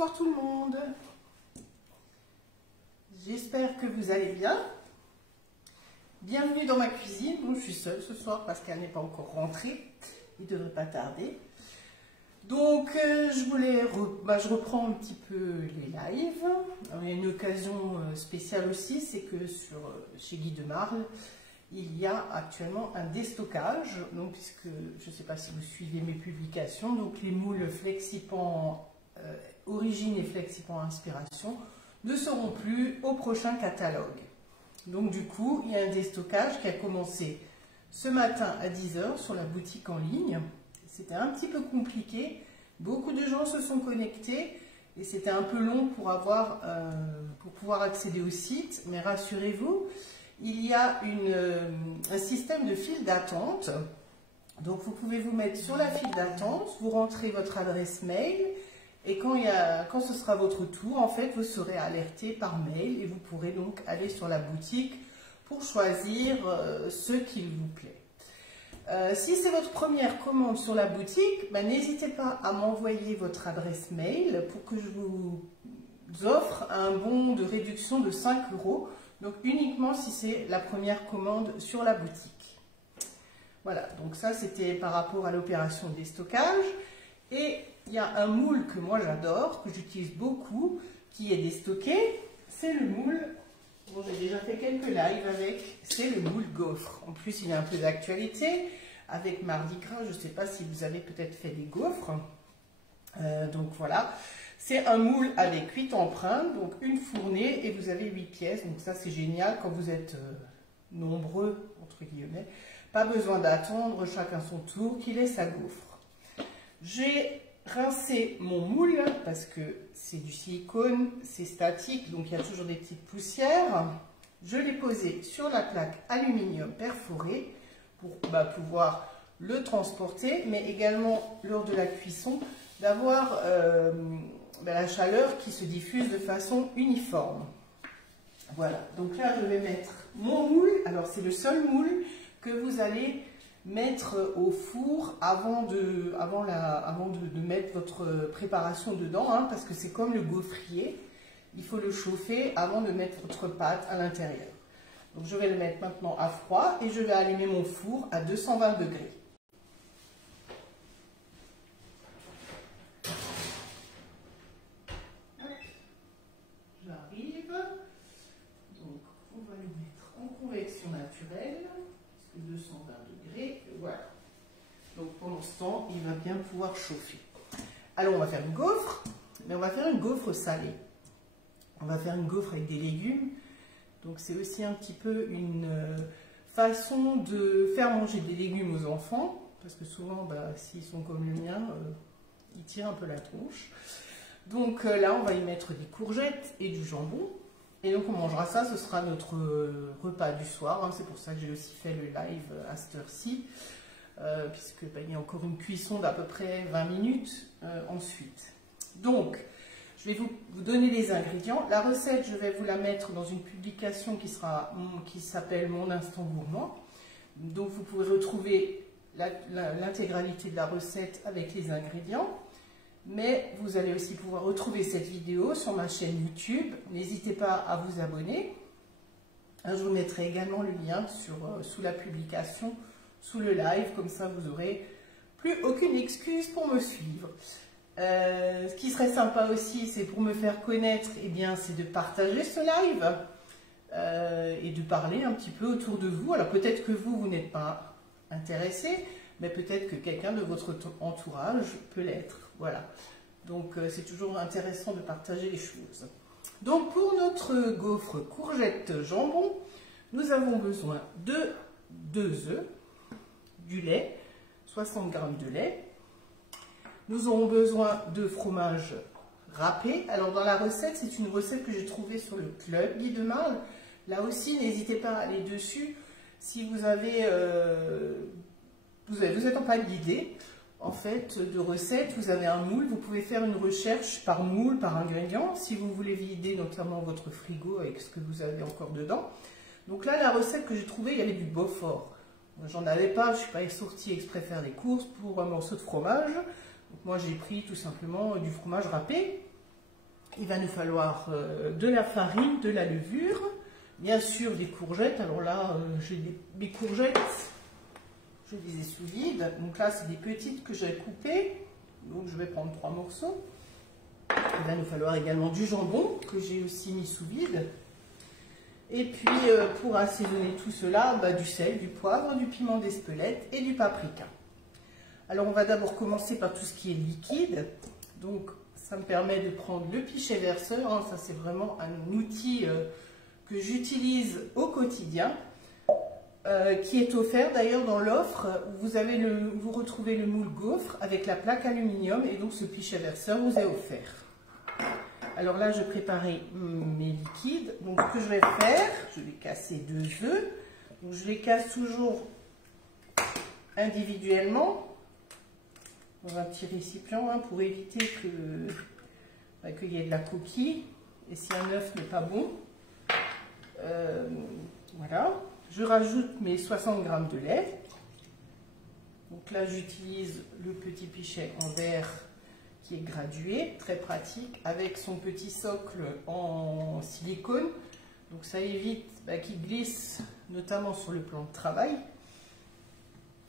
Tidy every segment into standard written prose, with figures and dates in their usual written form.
bonsoir tout le monde. J'espère que vous allez bien. Bienvenue dans ma cuisine. Bon, je suis seule ce soir parce qu'elle n'est pas encore rentrée. Il ne devrait pas tarder. Donc, je reprends un petit peu les lives. Alors, il y a une occasion spéciale aussi, c'est que chez Guy de Marle, il y a actuellement un déstockage. Donc, puisque je ne sais pas si vous suivez mes publications, donc les moules Flexipan Origine et Flexipan Inspiration ne seront plus au prochain catalogue. Donc, du coup, il y a un déstockage qui a commencé ce matin à 10 h sur la boutique en ligne. C'était un petit peu compliqué, beaucoup de gens se sont connectés et c'était un peu long pour pouvoir accéder au site, mais rassurez-vous, il y a un système de file d'attente. Donc vous pouvez vous mettre sur la file d'attente, vous rentrez votre adresse mail et quand ce sera votre tour, en fait, vous serez alerté par mail et vous pourrez donc aller sur la boutique pour choisir ce qu'il vous plaît. Si c'est votre première commande sur la boutique, n'hésitez pas à m'envoyer votre adresse mail pour que je vous offre un bon de réduction de 5 €. Donc uniquement si c'est la première commande sur la boutique. Voilà, donc ça c'était par rapport à l'opération déstockage. Et il y a un moule que moi j'adore, que j'utilise beaucoup, qui est déstocké. C'est le moule, bon, j'ai déjà fait quelques lives avec, c'est le moule gaufre. En plus il y a un peu d'actualité avec Mardi Gras, je ne sais pas si vous avez peut-être fait des gaufres. Donc voilà. C'est un moule avec 8 empreintes, donc une fournée et vous avez 8 pièces. Donc ça c'est génial quand vous êtes nombreux, entre guillemets. Pas besoin d'attendre chacun son tour, qu'il ait sa gaufre. J'ai rincé mon moule parce que c'est du silicone, c'est statique, donc il y a toujours des petites poussières. Je l'ai posé sur la plaque aluminium perforée pour pouvoir le transporter, mais également lors de la cuisson, d'avoir la chaleur qui se diffuse de façon uniforme. Voilà, donc là je vais mettre mon moule. Alors c'est le seul moule que vous allez mettre au four avant de mettre votre préparation dedans, hein, parce que c'est comme le gaufrier, il faut le chauffer avant de mettre votre pâte à l'intérieur. Donc je vais le mettre maintenant à froid et je vais allumer mon four à 220 degrés. J'arrive. Donc on va le mettre en convection naturelle, puisque 220 degrés, voilà. Donc pendant ce temps, il va bien pouvoir chauffer. Alors on va faire une gaufre, mais on va faire une gaufre salée. On va faire une gaufre avec des légumes. Donc c'est aussi un petit peu une façon de faire manger des légumes aux enfants, parce que souvent, s'ils sont comme le mien, ils tirent un peu la tronche. Donc là, on va y mettre des courgettes et du jambon. Et donc on mangera ça, ce sera notre repas du soir. Hein. C'est pour ça que j'ai aussi fait le live à cette heure-ci, puisque il y a encore une cuisson d'à peu près 20 minutes ensuite. Donc, je vais vous donner les ingrédients. La recette, je vais vous la mettre dans une publication qui s'appelle Mon Instant Gourmand. Donc vous pouvez retrouver l'intégralité de la recette avec les ingrédients. Mais vous allez aussi pouvoir retrouver cette vidéo sur ma chaîne YouTube. N'hésitez pas à vous abonner. Je vous mettrai également le lien sous la publication, sous le live. Comme ça, vous n'aurez plus aucune excuse pour me suivre. Ce qui serait sympa aussi, c'est pour me faire connaître, c'est de partager ce live et de parler un petit peu autour de vous. Alors peut-être que vous n'êtes pas intéressé, mais peut-être que quelqu'un de votre entourage peut l'être. Voilà. Donc c'est toujours intéressant de partager les choses. Donc pour notre gaufre courgette jambon, nous avons besoin de 2 œufs, du lait, 60 g de lait. Nous aurons besoin de fromage râpé. Alors dans la recette, c'est une recette que j'ai trouvée sur le club Guy de Marle. Là aussi, n'hésitez pas à aller dessus. Si vous êtes en panne d'idées, en fait, de recettes, vous avez un moule. Vous pouvez faire une recherche par moule, par ingrédient, si vous voulez vider notamment votre frigo avec ce que vous avez encore dedans. Donc là, la recette que j'ai trouvée, il y avait du Beaufort. J'en avais pas, je ne suis pas sortie exprès faire des courses pour un morceau de fromage. Donc moi j'ai pris tout simplement du fromage râpé. il va nous falloir de la farine, de la levure, bien sûr des courgettes. Alors là, j'ai mes courgettes, je les ai sous vide. Donc là, c'est des petites que j'ai coupées. Donc je vais prendre 3 morceaux. Il va nous falloir également du jambon que j'ai aussi mis sous vide. Et puis pour assaisonner tout cela, du sel, du poivre, du piment d'Espelette et du paprika. Alors on va d'abord commencer par tout ce qui est liquide. Donc ça me permet de prendre le pichet verseur. Hein. Ça c'est vraiment un outil que j'utilise au quotidien. Qui est offert d'ailleurs dans l'offre. Vous retrouvez le moule gaufre avec la plaque aluminium et donc ce pichet verseur vous est offert. Alors là, je préparais mes liquides. Donc ce que je vais faire, je vais casser 2 œufs. Donc je les casse toujours individuellement dans un petit récipient pour éviter qu'il y ait de la coquille et si un œuf n'est pas bon. Voilà. Je rajoute mes 60 g de lait. Donc là, j'utilise le petit pichet en verre qui est gradué, très pratique, avec son petit socle en silicone. Donc ça évite qu'il glisse, notamment sur le plan de travail.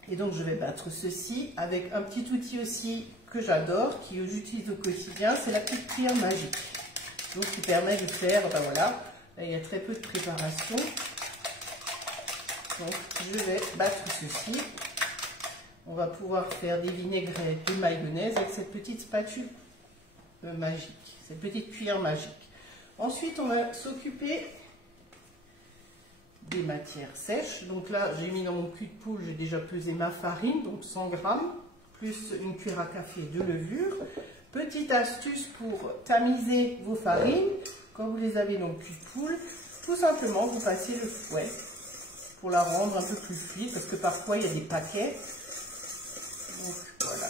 Et donc je vais battre ceci avec un petit outil aussi que j'adore, que j'utilise au quotidien, c'est la petite cuillère magique. Donc qui permet de faire, voilà, là, il y a très peu de préparation. Donc je vais battre ceci. On va pouvoir faire des vinaigrettes de mayonnaise avec cette petite spatule magique, cette petite cuillère magique. Ensuite, on va s'occuper des matières sèches. Donc là, j'ai mis dans mon cul de poule, j'ai déjà pesé ma farine, donc 100 g, plus une cuillère à café de levure. Petite astuce pour tamiser vos farines, quand vous les avez dans le cul de poule, tout simplement, vous passez le fouet pour la rendre un peu plus fluide, parce que parfois il y a des paquets. Donc voilà.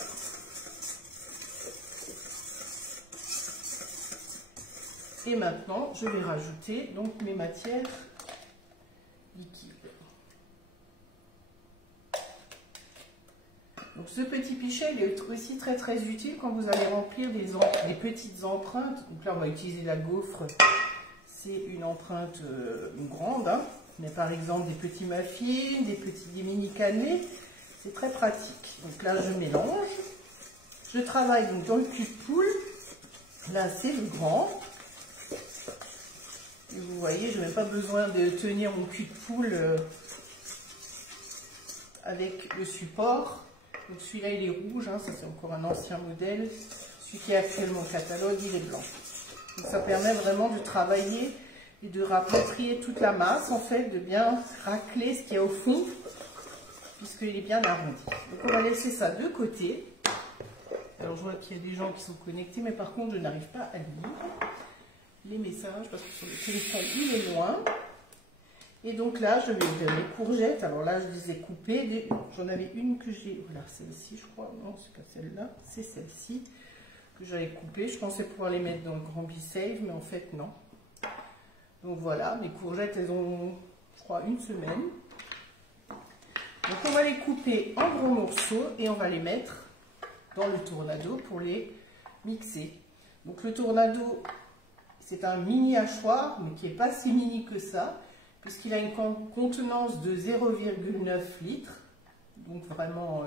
Et maintenant, je vais rajouter donc mes matières liquides. Donc ce petit pichet, il est aussi très utile quand vous allez remplir des petites empreintes. Donc là, on va utiliser la gaufre. C'est une empreinte grande, hein. Mais par exemple des petits muffins, des mini cannelés, c'est très pratique. Donc là, je mélange. Je travaille donc dans le cul de poule. Là, c'est le grand. Et vous voyez, je n'ai même pas besoin de tenir mon cul de poule avec le support. Donc celui-là, il est rouge, hein, ça c'est encore un ancien modèle. Celui qui est actuellement au catalogue, il est blanc. Donc ça permet vraiment de travailler et de rapatrier toute la masse, en fait, de bien racler ce qu'il y a au fond, puisqu'il est bien arrondi. Donc on va laisser ça de côté. Alors je vois qu'il y a des gens qui sont connectés, mais par contre je n'arrive pas à lire les messages, parce que sur le téléphone il est loin. Et donc là, je vais ouvrir les courgettes. Alors là, je les ai coupées. J'en avais une que j'ai... Voilà, celle-ci, je crois. Non, c'est pas celle-là. C'est celle-ci que j'avais coupée. Je pensais pouvoir les mettre dans le grand Be-Save, mais en fait, non. Donc voilà, mes courgettes, elles ont, je crois, 1 semaine. Donc on va les couper en gros morceaux et on va les mettre dans le tournedos pour les mixer. Donc le tournedos, c'est un mini hachoir, mais qui n'est pas si mini que ça, puisqu'il a une contenance de 0,9 litres. Donc vraiment,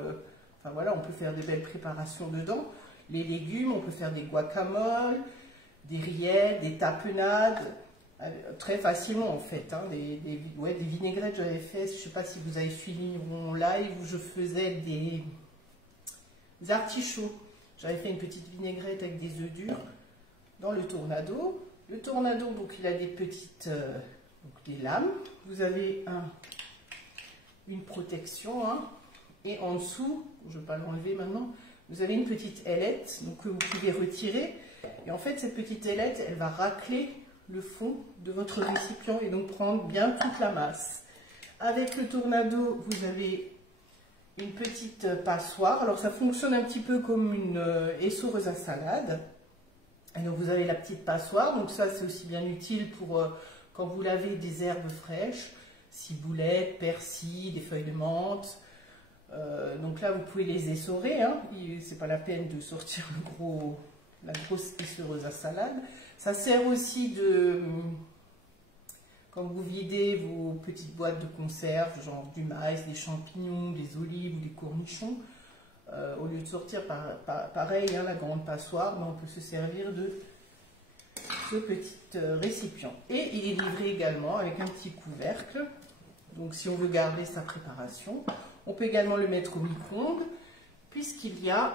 enfin voilà, on peut faire des belles préparations dedans. Les légumes, on peut faire des guacamoles, des rillettes, des tapenades, très facilement en fait. Hein, des vinaigrettes, j'avais fait, je ne sais pas si vous avez suivi mon live où je faisais des artichauts. J'avais fait une petite vinaigrette avec des œufs durs dans le tournedos. Le tournedos, donc il a des petites... des lames, vous avez une protection, hein, et en dessous, je ne vais pas l'enlever maintenant, vous avez une petite ailette donc, que vous pouvez retirer, et en fait cette petite ailette, elle va racler le fond de votre récipient et donc prendre bien toute la masse. Avec le tournedos, vous avez une petite passoire, alors ça fonctionne un petit peu comme une essoreuse à salade, et donc vous avez la petite passoire, donc ça c'est aussi bien utile pour... quand vous lavez des herbes fraîches, ciboulette, persil, des feuilles de menthe, donc là vous pouvez les essorer, hein. C'est pas la peine de sortir la grosse essoreuse à salade. Ça sert aussi de, quand vous videz vos petites boîtes de conserve, genre du maïs, des champignons, des olives ou des cornichons, au lieu de sortir pareil, hein, la grande passoire, ben, on peut se servir de ce petit récipient. Et il est livré également avec un petit couvercle. Donc si on veut garder sa préparation, on peut également le mettre au micro-ondes, puisqu'il y a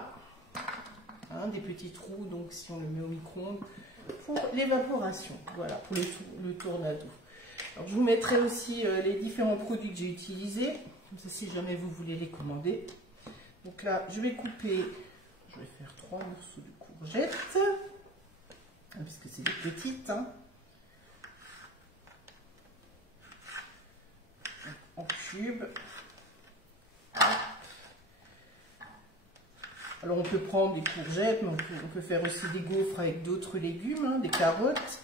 des petits trous, donc si on le met au micro-ondes, pour l'évaporation, voilà, pour le tourne-à-dos. Je vous mettrai aussi les différents produits que j'ai utilisés, comme ça si jamais vous voulez les commander. Donc là, je vais couper, je vais faire 3 morceaux de courgettes, puisque c'est des petites, hein. En cubes. Alors on peut prendre des courgettes, mais on peut faire aussi des gaufres avec d'autres légumes, hein, des carottes,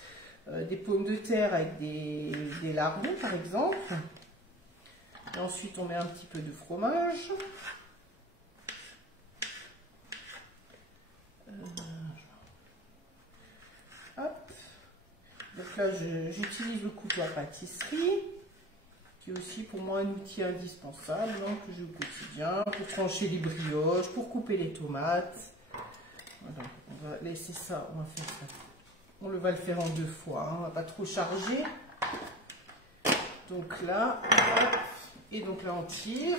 des pommes de terre avec des lardons par exemple. Et ensuite on met un petit peu de fromage. Hop. Donc là j'utilise le couteau à pâtisserie, qui est aussi pour moi un outil indispensable, donc, que j'ai au quotidien, pour trancher les brioches, pour couper les tomates. Voilà, on va laisser ça, on va faire ça. On va le faire en 2 fois, hein, on va pas trop charger. Donc là, hop, et donc là on tire.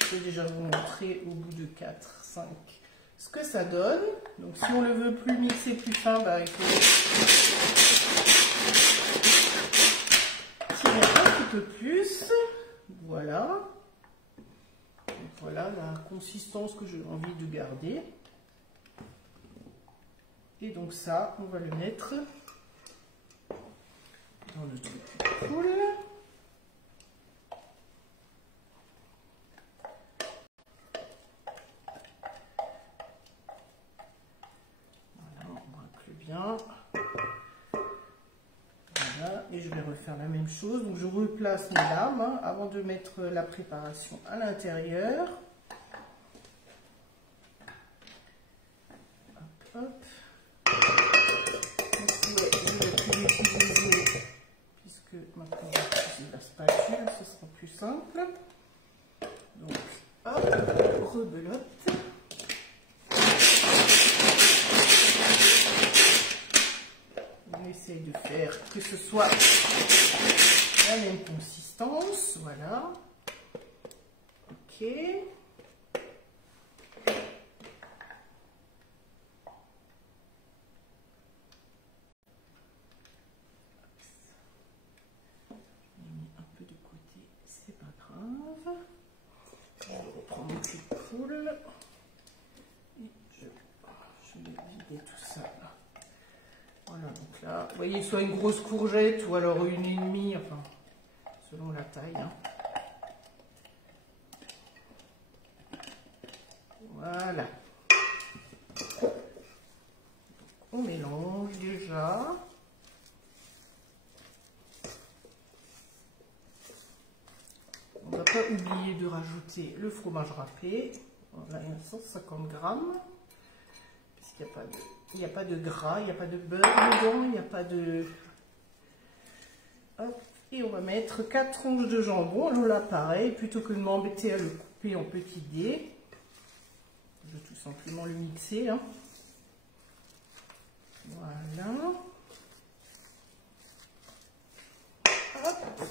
Je vais déjà vous montrer au bout de 4, 5 ce que ça donne. Donc si on le veut plus mixer, plus fin, bah, il faut tirer un petit peu plus. Voilà. Donc voilà la consistance que j'ai envie de garder. Et donc ça, on va le mettre dans le truc qui coule. Voilà, on racle bien. Voilà, et je vais refaire la même chose. Donc je replace mes lames, hein, avant de mettre la préparation à l'intérieur. Hop, hop. Puisque maintenant on va utiliser la spatule, ce sera plus simple. Donc, hop, rebelote. On essaye de faire que ce soit la même consistance. Voilà. Ok. Je reprends mon cul de poule et je vais vider tout ça. Voilà, donc là, vous voyez, soit une grosse courgette ou alors une et demie, enfin, selon la taille. Hein. Voilà. On mélange déjà. On ne va pas oublier de rajouter le fromage râpé. Là, il y a 150 grammes. Puisqu'il n'y a pas de gras, il n'y a pas de beurre dedans, il n'y a pas de... Hop. Et on va mettre 4 tranches de jambon. Alors là, pareil, plutôt que de m'embêter à le couper en petits dés, je vais tout simplement le mixer. Hein. Voilà. Hop.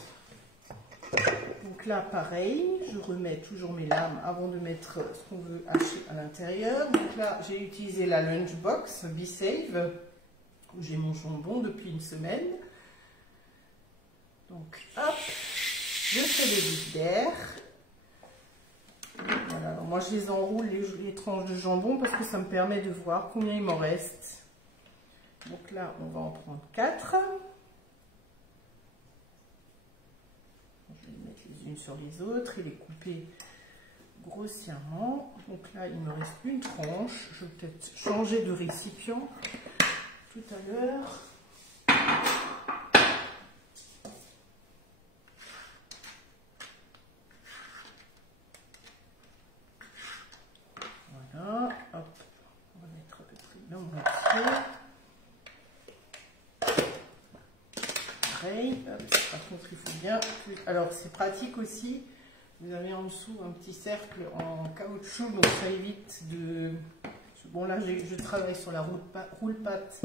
Donc là, pareil, je remets toujours mes lames avant de mettre ce qu'on veut hacher à l'intérieur. Donc là, j'ai utilisé la Lunchbox B-Save, où j'ai mon jambon depuis une semaine. Donc, hop, je fais des bouts d'air. Voilà, alors moi je les enroule, les tranches de jambon, parce que ça me permet de voir combien il m'en reste. Donc là, on va en prendre 4. Je vais les mettre les unes sur les autres et les couper grossièrement. Donc là, il me reste une tranche. Je vais peut-être changer de récipient tout à l'heure. Voilà, hop, on va mettre à peu près là pareil. Hop, par contre, il faut bien... Alors, c'est pratique aussi. Vous avez en dessous un petit cercle en caoutchouc, donc ça évite de... Bon, là, je travaille sur la roule-patte,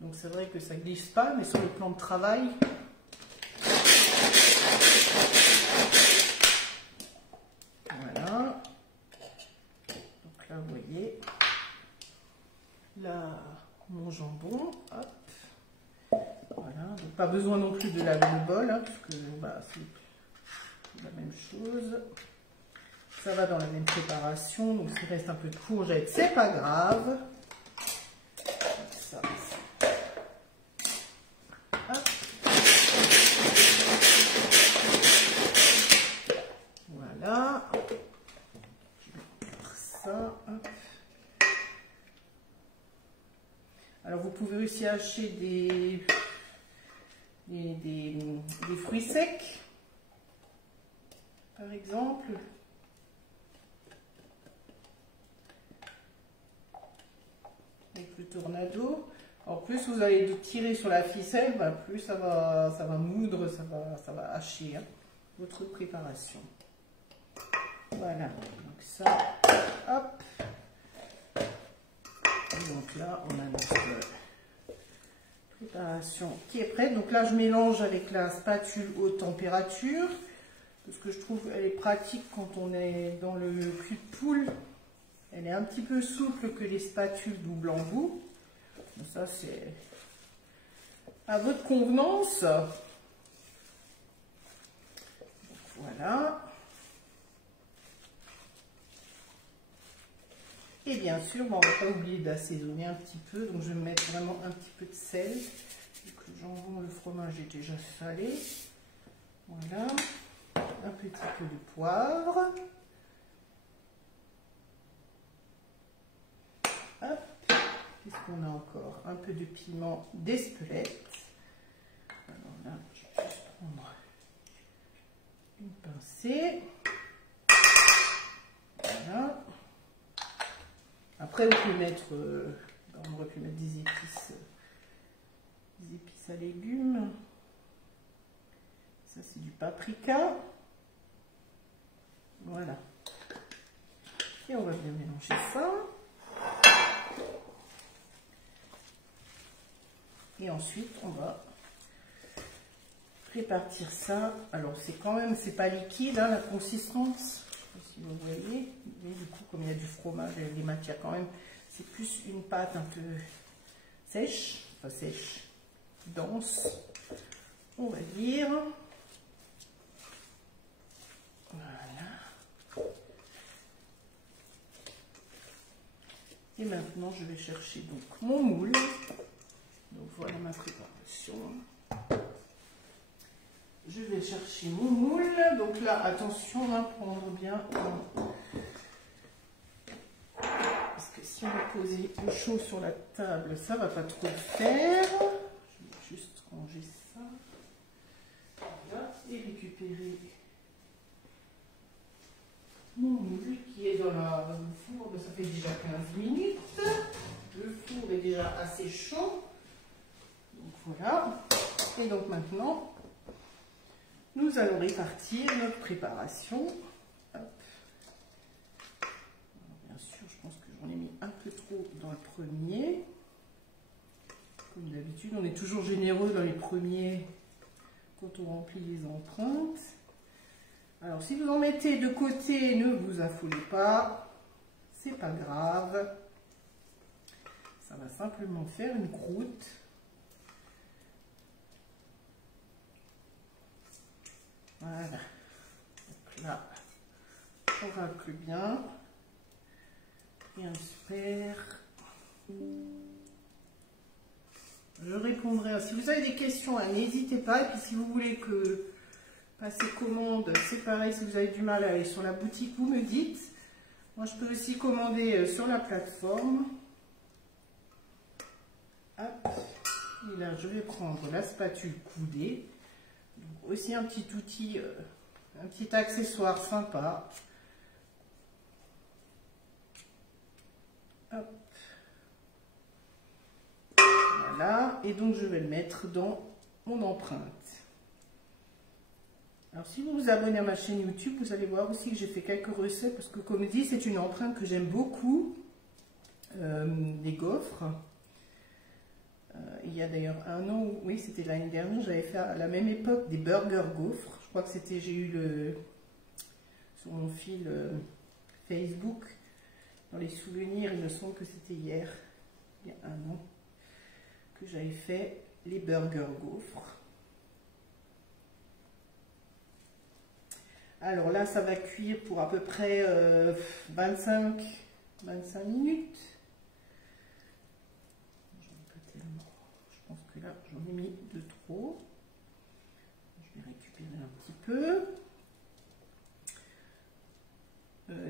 donc c'est vrai que ça ne glisse pas, mais sur le plan de travail... Voilà. Donc là, vous voyez... Là, mon jambon, hop. Voilà, donc pas besoin non plus de laver le bol, hein, parce que bah, c'est la même chose. Ça va dans la même préparation, donc s'il reste un peu de courgette, c'est pas grave. Ça. Hop. Voilà. Je vais mettre ça. Hop. Alors vous pouvez aussi acheter des fruits secs, par exemple. Avec le tornado. En plus vous allez tirer sur la ficelle, bah, plus ça va moudre, ça va hacher hein, votre préparation. Voilà, donc ça, hop. Et donc là, on a notre préparation qui est prête. Donc là, je mélange avec la spatule haute température parce que je trouve qu'elle est pratique quand on est dans le cul de poule. Elle est un petit peu souple que les spatules double embout. Donc ça, c'est à votre convenance. Donc voilà. Et bien sûr, bon, on ne va pas oublier d'assaisonner un petit peu. Donc je vais mettre vraiment un petit peu de sel. Vu que le jambon, le fromage est déjà salé. Voilà. Un petit peu de poivre. Hop. Qu'est-ce qu'on a encore? Un peu de piment d'Espelette. Alors là, je vais juste prendre une pincée. Voilà. Après, vous pouvez mettre, on aurait pu mettre des épices à légumes. Ça, c'est du paprika. Voilà. Et on va bien mélanger ça. Et ensuite, on va répartir ça. Alors, c'est quand même, c'est pas liquide, hein, la consistance. Si vous voyez, mais du coup, comme il y a du fromage et des matières quand même, c'est plus une pâte un peu sèche, enfin sèche, dense, on va dire. Voilà. Et maintenant, je vais chercher donc mon moule. Donc voilà ma préparation. Je vais chercher mon moule. Donc là, attention, on va prendre bien. Parce que si on va poser le chaud sur la table, ça va pas trop le faire. Je vais juste ranger ça. Voilà. Et récupérer mon moule qui est dans le four. Ça fait déjà 15 minutes. Le four est déjà assez chaud. Donc voilà. Et donc maintenant, nous allons répartir notre préparation. Hop. Alors, bien sûr, je pense que j'en ai mis un peu trop dans le premier. Comme d'habitude, on est toujours généreux dans les premiers quand on remplit les empreintes. Alors, si vous en mettez de côté, ne vous affolez pas. C'est pas grave. Ça va simplement faire une croûte. Voilà. Donc là, on racle bien. Et on espère. Je répondrai. Si vous avez des questions, n'hésitez pas. Et puis si vous voulez que passer commande, c'est pareil. Si vous avez du mal à aller sur la boutique, vous me dites. Moi, je peux aussi commander sur la plateforme. Hop. Et là, je vais prendre la spatule coudée. Donc, aussi un petit outil, un petit accessoire sympa. Hop. Voilà. Et donc, je vais le mettre dans mon empreinte. Alors si vous vous abonnez à ma chaîne YouTube, vous allez voir aussi que j'ai fait quelques recettes, parce que comme dit, c'est une empreinte que j'aime beaucoup, des gaufres. Il y a d'ailleurs un an, oui c'était l'année dernière, j'avais fait à la même époque des burgers gaufres. Je crois que c'était, j'ai eu sur mon fil Facebook, dans les souvenirs, il me semble que c'était hier, il y a un an, que j'avais fait les burgers gaufres. Alors là, ça va cuire pour à peu près 25 minutes. Je pense que là, j'en ai mis de trop. Je vais récupérer un petit peu.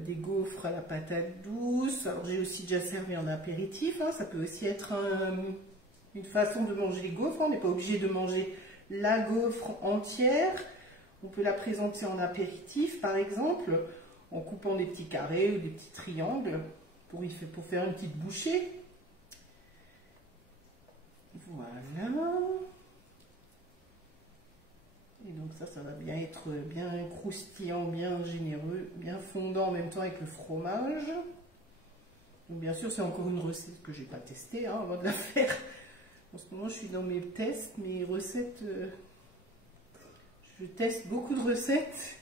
Des gaufres à la patate douce. Alors j'ai aussi déjà servi en apéritif. Hein. Ça peut aussi être une façon de manger les gaufres. On n'est pas obligé de manger la gaufre entière. On peut la présenter en apéritif, par exemple, en coupant des petits carrés ou des petits triangles pour faire une petite bouchée. Voilà. Et donc ça va bien être bien croustillant, bien généreux, bien fondant en même temps avec le fromage. Donc bien sûr, c'est encore une recette que je n'ai pas testée hein, avant de la faire. En ce moment, je suis dans mes tests, mes recettes... Je teste beaucoup de recettes.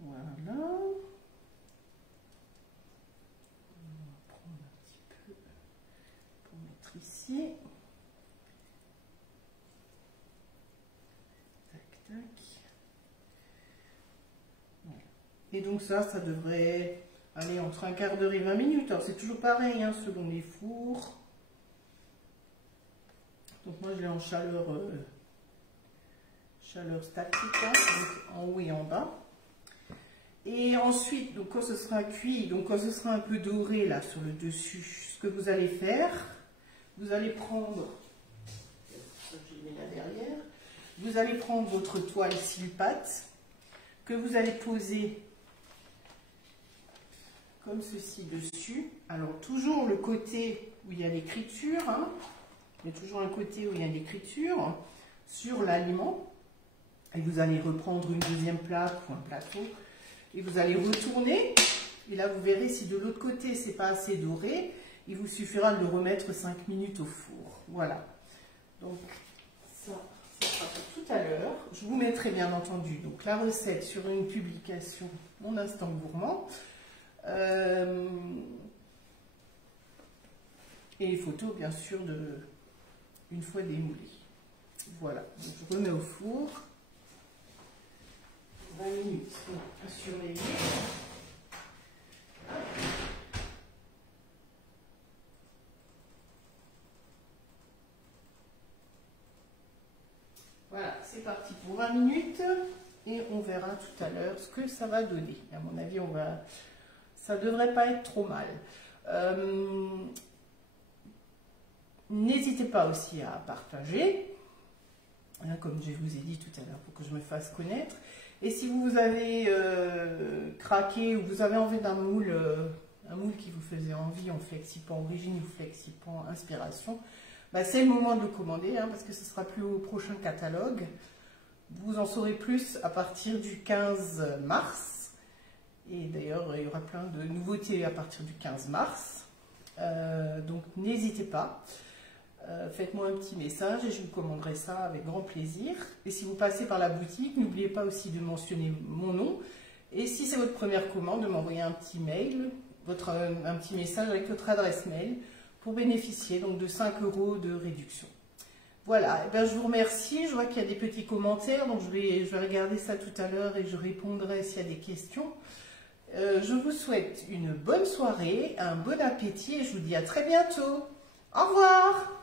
Voilà. On va prendre un petit peu pour mettre ici. Tac, tac. Voilà. Et donc ça devrait aller entre un quart d'heure et 20 minutes. Alors c'est toujours pareil, hein, selon les fours. Donc moi je l'ai en chaleur statique, hein, donc en haut et en bas. Et ensuite, donc quand ce sera cuit, donc quand ce sera un peu doré là sur le dessus, ce que vous allez faire, vous allez prendre, je le mets là derrière, vous allez prendre votre toile Silpat que vous allez poser comme ceci dessus. Alors toujours le côté où il y a l'écriture, hein. Il y a toujours un côté où il y a l'écriture sur l'aliment. Et vous allez reprendre une deuxième plaque ou un plateau. Et vous allez retourner. Et là, vous verrez si de l'autre côté, c'est pas assez doré. Il vous suffira de le remettre 5 minutes au four. Voilà. Donc, ça sera pour tout à l'heure. Je vous mettrai bien entendu donc, la recette sur une publication, Mon Instant Gourmand. Et les photos, bien sûr, une fois démoulé. Voilà, donc je remets au four. 20 minutes à surveiller. Voilà, c'est parti pour 20 minutes et on verra tout à l'heure ce que ça va donner. À mon avis, ça devrait pas être trop mal. N'hésitez pas aussi à partager, hein, comme je vous ai dit tout à l'heure, pour que je me fasse connaître. Et si vous avez craqué ou vous avez envie d'un moule, un moule qui vous faisait envie en FlexiPan Origine ou FlexiPan Inspiration, bah c'est le moment de le commander, hein, parce que ce sera plus au prochain catalogue. Vous en saurez plus à partir du 15 mars. Et d'ailleurs, il y aura plein de nouveautés à partir du 15 mars. Donc n'hésitez pas. Faites-moi un petit message et je vous commanderai ça avec grand plaisir. Et si vous passez par la boutique, n'oubliez pas aussi de mentionner mon nom. Et si c'est votre première commande, de m'envoyer un petit mail, un petit message avec votre adresse mail pour bénéficier donc de 5 € de réduction. Voilà, et bien, je vous remercie. Je vois qu'il y a des petits commentaires, donc je vais regarder ça tout à l'heure et je répondrai s'il y a des questions. Je vous souhaite une bonne soirée, un bon appétit et je vous dis à très bientôt. Au revoir!